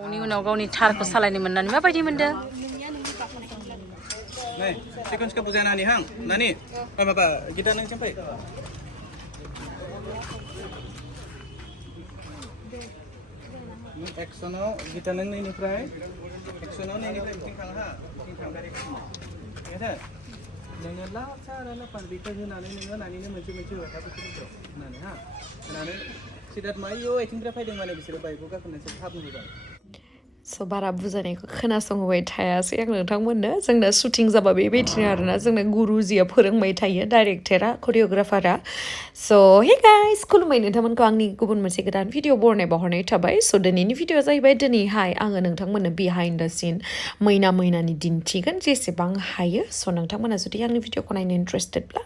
गावनि उनाव गावनि थारखौ सालायनो मोननानै माबायदि मोनदों? Này, sequence bujan nani hang, nani, apa kita nang sampai. Actiono kita nang ini fry, actiono ini fry tingkang ha, tingkang dari sini. Ya tak? Dengan lah cara lah pandita tu nani nani macam apa tu nani ha, nani sidat mayo, tinggal fry dengan mana bisa lepas buka kena sebab bukan. So बारा बुजायनायखौ खोनासंबाय थायासै आं नोंथांमोननो जोंना shooting जाबा बेबायदिनो आरोना जोंना गुरुजिया फोरोंबाय थायो डाइरेक्टरा करियोग्राफारा स' हे गाइस खुलुमबाय नोंथांमोनखौ आंनि गुबुन मोनसे गोदान भिडिअ बरनाय बावहरनाय थाबाय स' दिनैनि भिडिअ जाहैबाय दिनैहाय आङो नोंथांमोननो बिहाइन्ड द सिन मैनानि दिन्थिगोन जेसेबां हायो स' नोंथांमोना जुदि आंनि भिडिअखौ नायनो इन्टारेस्टेडब्ला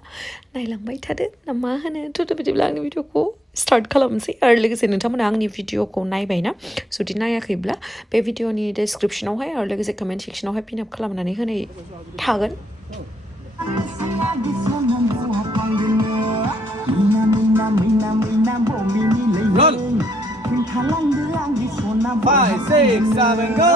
नायलांबाय थादो ना मा होनो थ' बिदिब्ला आंनि भिडिअखौ स्टार्ट खालामनोसै आरो लोगोसे नोंथांमोना आंनि भिडिअखौ नायबायना जुदि नायाखैब्ला बे भिडिअनि डिसक्रिपसनावहाय आरो लोगोसे कमेन्ट सेक्सनावहाय पिन आप खालामनानै होनाय थागोन Roll. 5, 6, 7, go.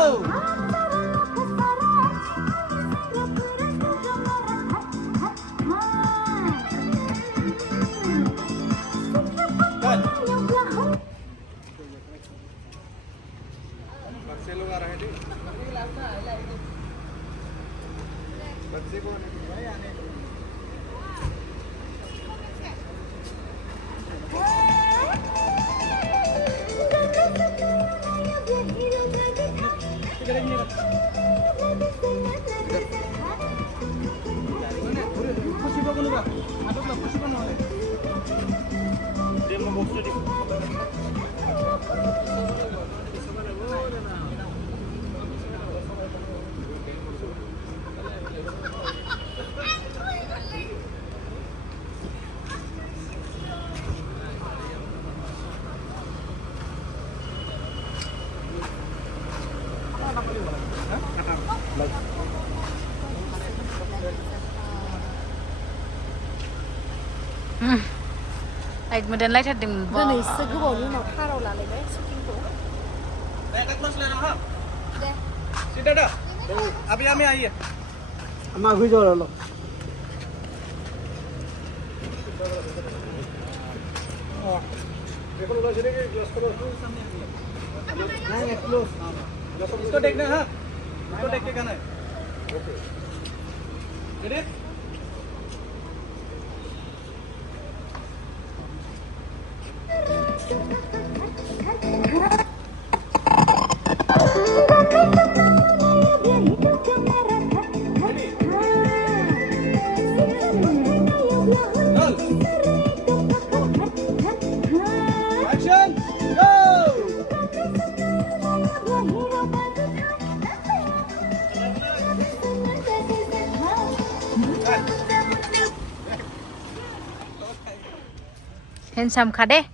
Light modern light had them. दिनैसो गोबावनि उनाव थाराव लालायबाय शुटिंखौ Dah close le dah. Sudah dah. Abi ami ai. Ama hui jo lo. Oh. देखो लो जरे के ग्लास को सामने नहीं क्लोज इसको देखना हां इसको देख के करना है okay ready Action! Go! Handsome ka deh.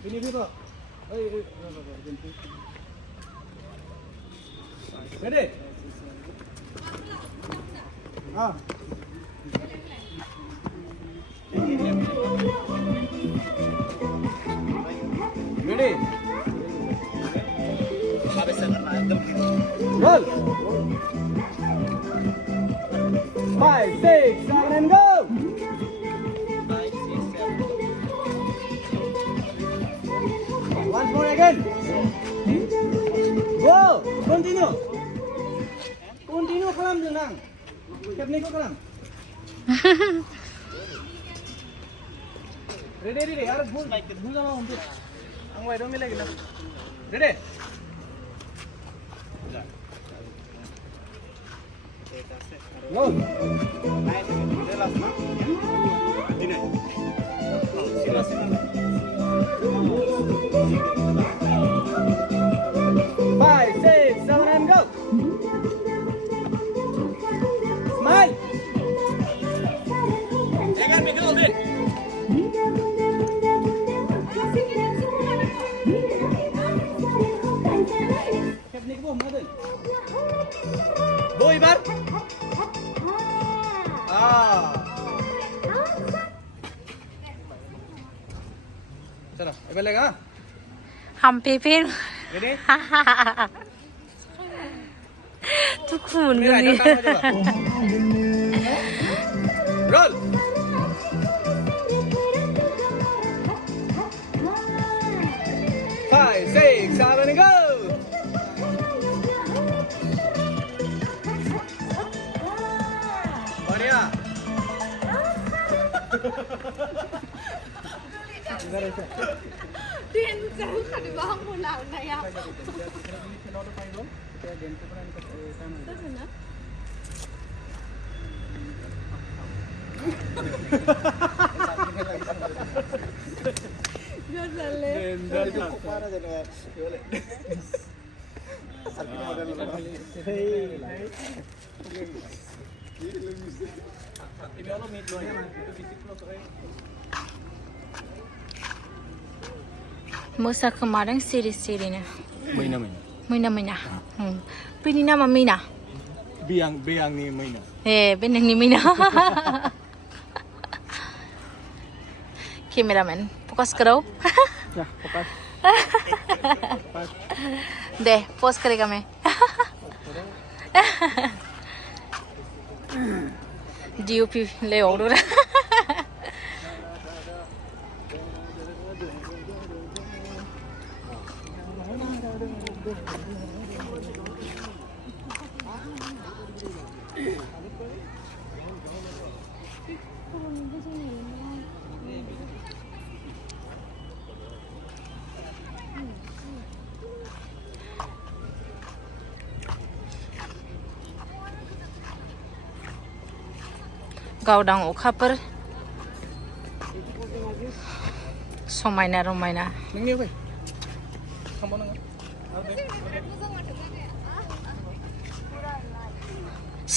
Ini juga. Ready? Ah. Ready? Roll. 5, 6, 7 and go. Once more again. Go. Continue. Continue खालामदों आं. खेबनैखौ खालाम. Ready. आरो भुल जामा हमदो. आं वाइडआव मिलायगोन ना. Ready? Go. Five, 6, 7 and go. Smile. all day. Teknik bu mother. Boy bar. चलो अब लेगा हम पेपेन रेडी तू खून मेरा नहीं काम हो जाएगा रोल 5 6 7 go बढ़िया Tiên cháu khả đi bóng một lão này à? Masa kemarin siri-siri nih. Mwina Mwina Mwina. Ini nama Mwina. Biang ni Mwina. Benar ni Mwina. Kameraman, fokus karo. Ya, fokus. Deh, pause करेगा मैं. DOP ले order. Gaudang अखाफोर समायना रमायना नोंनियाव फै थांबाव नोङो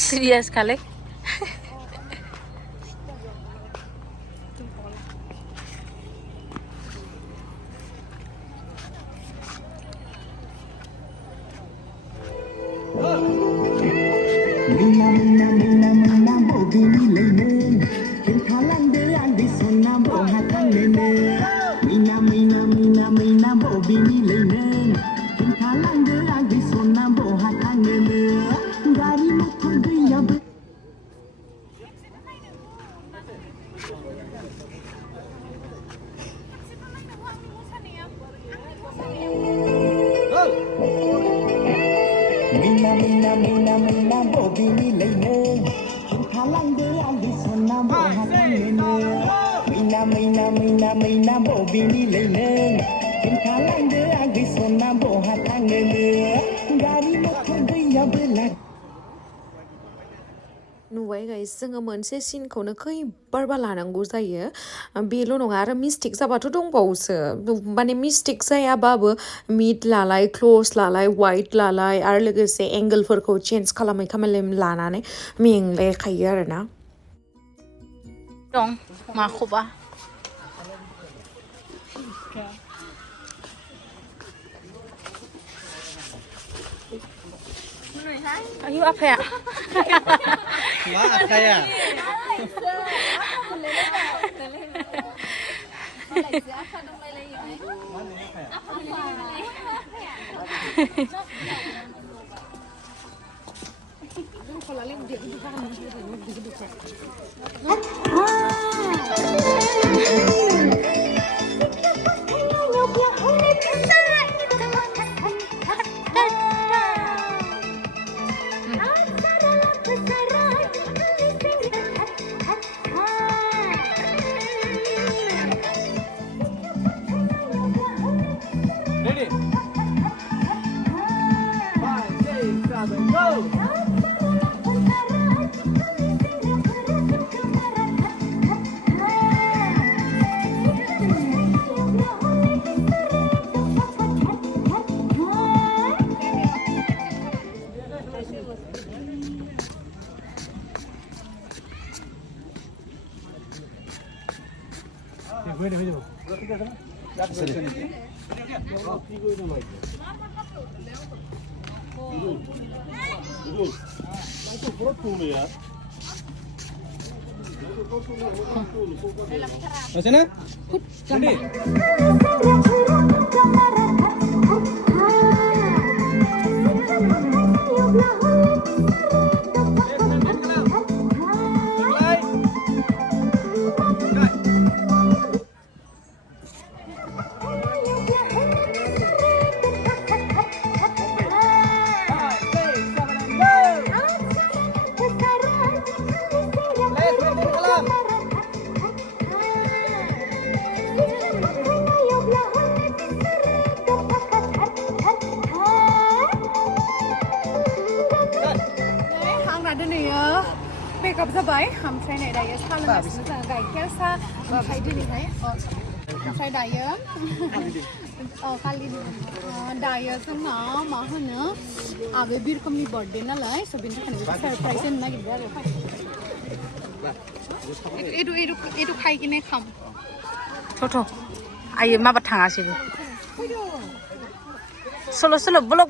Sirius खाले Mwina Mwina Mwina Mwina boibw lên Khiến khá lăng đứa ăn đi xuân nam bộ hạt thang lên Mwina Mwina Mwina Mwina boibw lên Khiến khá lăng đứa ăn đi xuân nam bộ hạt thang lên Gari motor gaya Mwina Mwina Mwina Mwina boibw lên Khiến khá lăng đứa ăn đi xuân nam bộ hạt thang lên Mwina Mwina Mwina Mwina boibw lên Khiến khá lăng đứa ăn đi xuân nam bộ hạt thang lên Gari motor gaya bela नुबाय guys जोङो मोनसे सिनखौनो खैबारबा लानांगौ जायो bell' नङा आरो mistake जाबाथ' दंबावोसो माने mistake जायाबाबो मिड लालाय क्लोज लालाय वाइड लालाय आरो लोगोसे एंगोलफोरखौ चेन्ज खालामै खालामै लानानै मेंलायखायो आरोना dong makoba ayo apa ya maaf saya ready 5 6 7 go Macam mana? Ready? Pick up thibai, oमफ्राय नै दायो सा लोंगासिनो जों गाइखेर सा ओमफ्राय दिनैहाय ओमफ्राय दायो खालि दायो जोंना मा होनो आबे बिरखमनि बर्थडे नालाय स' बिनि थाखायनो सरप्राइज होनो नागिरदों आरो एदु खाइकिने खाम थ' आयो माबा थाङासैबो सल' ब्लक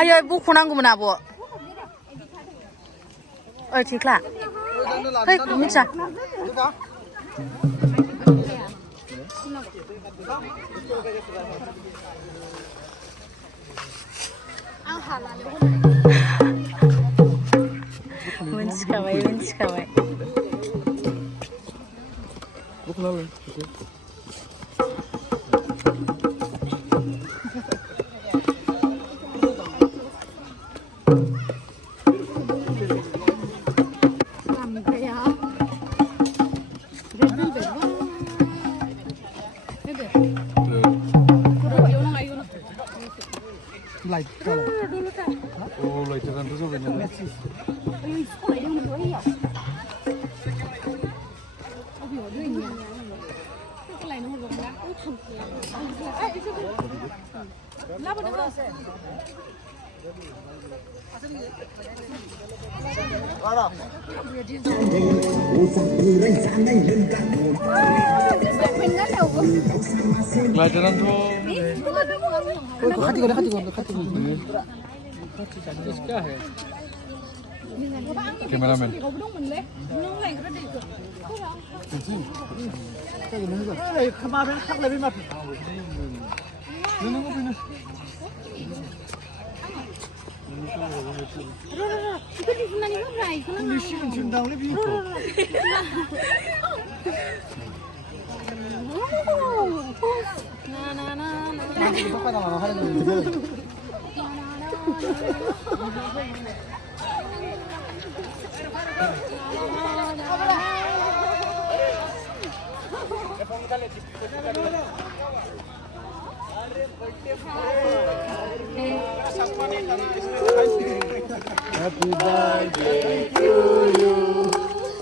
आयो बख'नांगौमोन आब' ओइ थिख्ला है मिथिया मिन्थिखाबाय Cameraman. Happy birthday to you.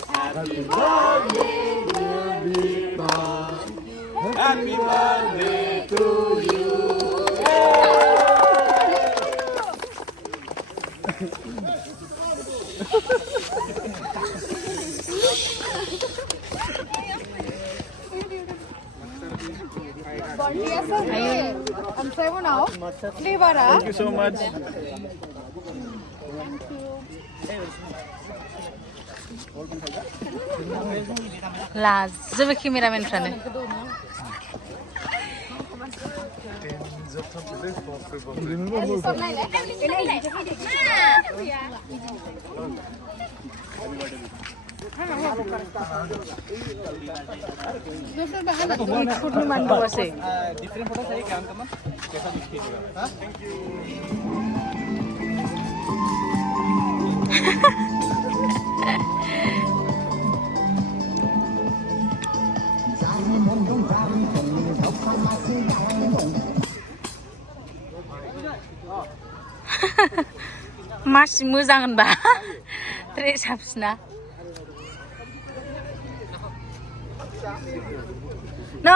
Happy birthday, dear Biba. Happy birthday to you. Thank you so much. लाजोबो केमेरामेनफ्रानो Different photos चाहिए क्या अंकल? कैसा दिखेगा? Thank you. मासि मोजां होनबा ड्रेस साबसिना नै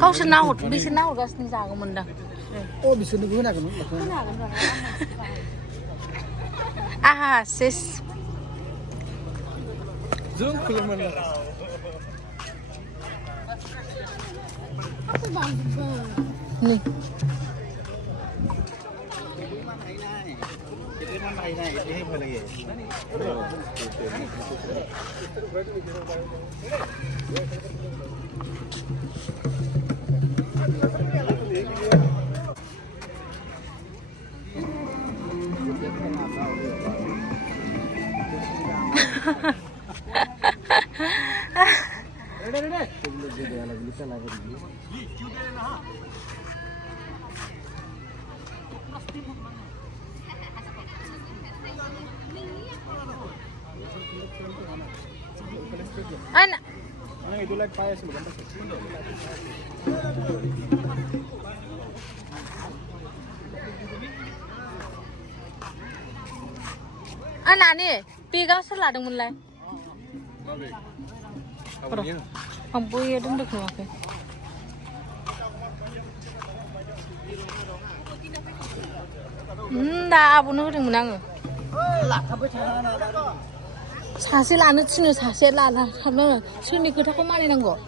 गावसोर बिसोर नाहरगासिनो जागौमोनदां बिसोरनोबो होनांगोन Aha, sis. Zoom Khulumbai. Nih. Anak. Ano ito like payas mo ganda. Anak ni, pigang salah dong mulai. Ampun ya dong dek aku. 나 아부는 그냥 문항어. 사실 안 치는 사실 나라 하면 순이 그 타고 많이 난 거.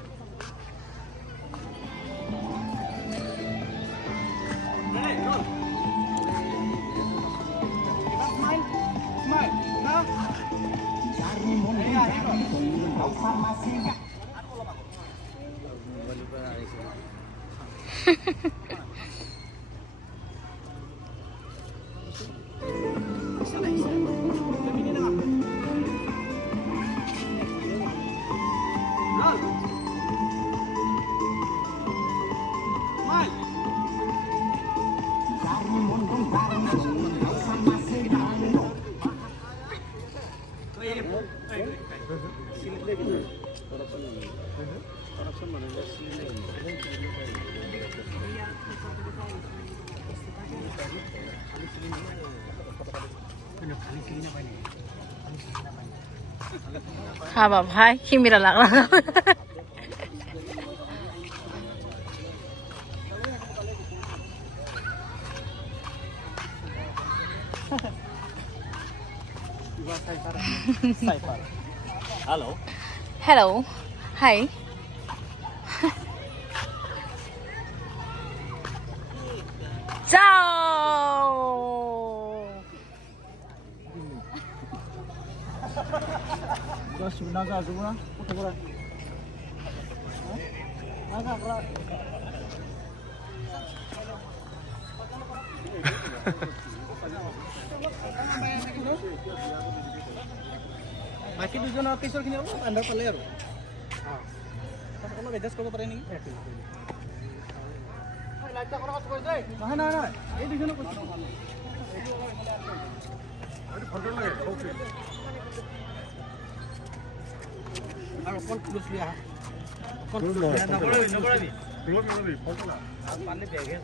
खाबा भाई खिमिरा लग रहा Hello. Hello. Hi. Ciao. Terus naga semua, foto kurang. Naga kurang. Maki duজন অফিসৰ খিনি অলপ under পালে আৰু অলপ adjust কৰিব পাৰে নেকি নহয় নহয় নহয় এই দুজনক কৈছোঁ আৰু অকল ক্লোজলি আহা নকৰাবি পানী বেগহে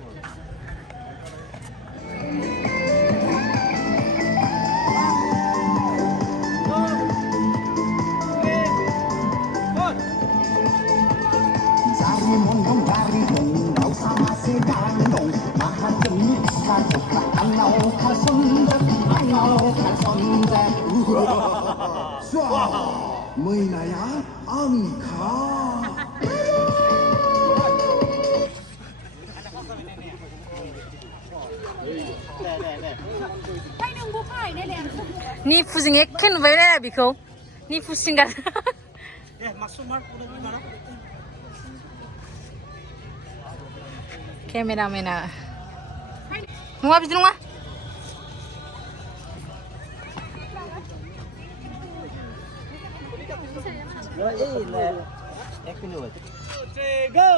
Mwina ya angka. Ni pusing ken bae na biko. Ni pusing kan. Kameramen ah. Mau habis dulu ah. Go!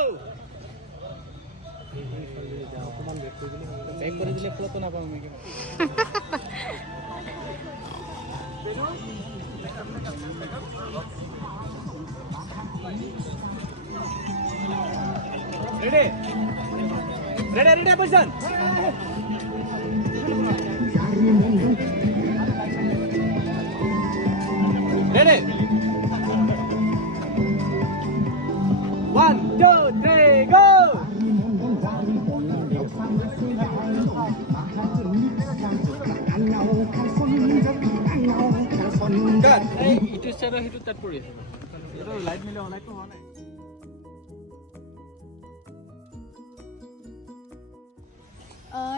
Baik করে দিলে ফলো তো না পাবো আমি Ready? Ready, position. Ready? 1, 2, 3, go! এই ইটো চাইডৰ সেইটো তাত পৰি আছে এইটো লাইট মিলে লাইটটো হোৱা নাই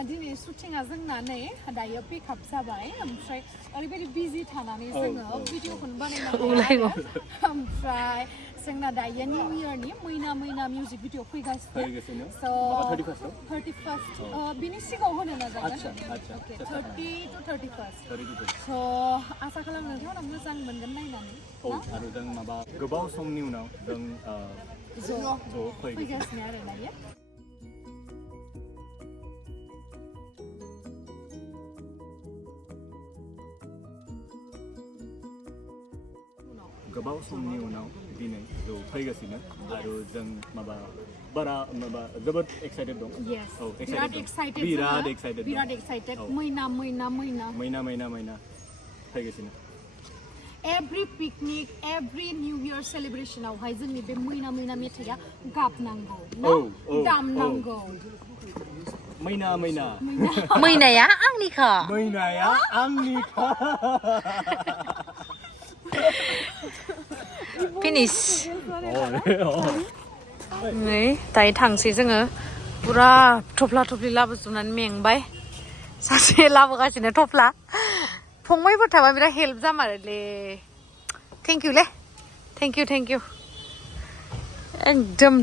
दिनै शुटिंआ जोंना नै दायो पिकआप जाबाय ओमफ्राय ओरैबायदि बिजि थानानै जोङो भिडिअखौनो बानायनो हाया ओमफ्राय जोंना दायो निउ इयारनि मैना मैना मिउजिक भिडिअ फैगासिनो स' 31st बिनि सिगाङाव होनो नाजागोन 30 to 31st स' आसा खालामो नोंथांमोना मोजां मोनगोन नायनानै आरो जों माबा गोबाव समनि उनाव जों ज' फैगासिनो आरो दायो गोबाव समनि उनाव दिनै ज' फैगासिनो आरो जों माबा बारा माबा जोबोद एक्साइटेड दं बिराद एक्साइटेड मैना मैना मैना मैना मैना मैना फैगासिनो every picnic every new year सेलिब्रेशनावहाय जोंनि बे मैना मैना मेथाइया गाबनांगौ दामनांगौ मैना मैना मैनाया आंनिखा मैनाया आंनिखा फिनिश नै दायो थांसै जोङो पुरा थफ्ला थफ्लि लाबोजोबनानै मेंबाय सासे लाबोगासिनो थफ्ला फंबायफोर थाबा बिराद हेल्प जामारोलै थेंक इउ एकदम